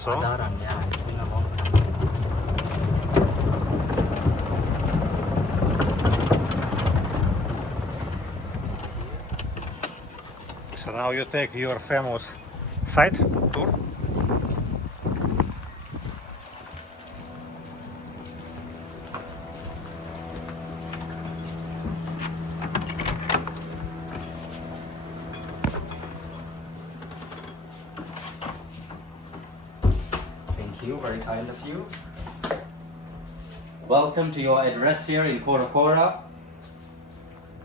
So? Adaran, yeah, it's been a long time. So now you take your famous site tour. Thank you, very kind of you. Welcome to your address here in Cora Cora.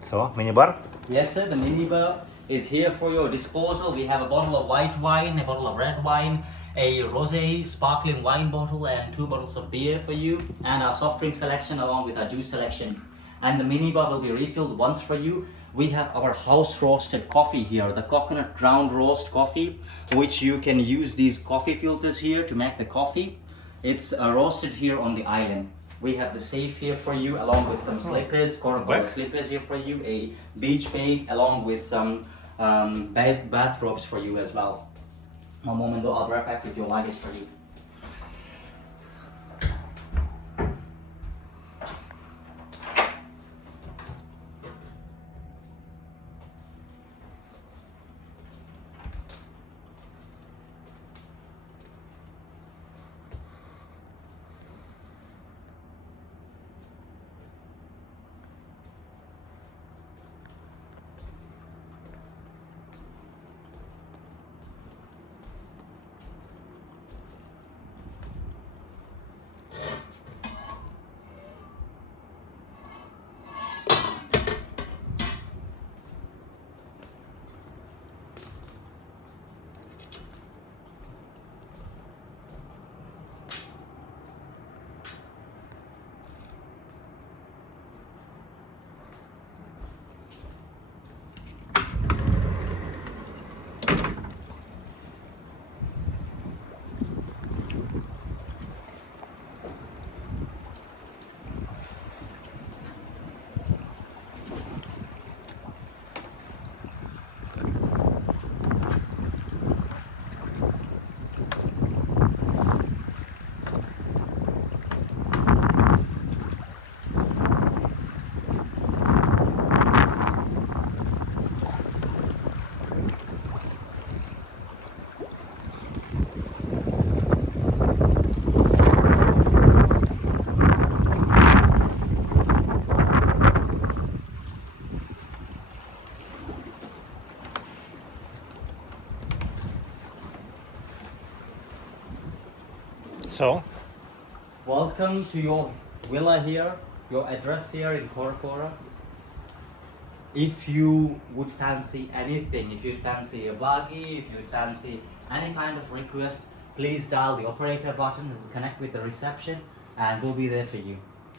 So, minibar. Yes, sir, the minibar is here for your disposal. We have a bottle of white wine, a bottle of red wine, a rosé sparkling wine bottle, and 2 bottles of beer for you, and our soft drink selection along with our juice selection. And the minibar will be refilled once for you. We have our house roasted coffee here, the coconut ground roast coffee, which you can use these coffee filters here to make the coffee. It's roasted here on the island. We have the safe here for you along with some slippers, Cora Cora slippers here for you, a beach bag along with some bathrobes for you as well. One moment though, I'll be right back with your luggage for you. So, Welcome to your villa here, your address here in Cora Cora. If you would fancy anything, if you'd fancy a buggy, if you'd fancy any kind of request, please dial the operator button. It will connect with the reception and we'll be there for you.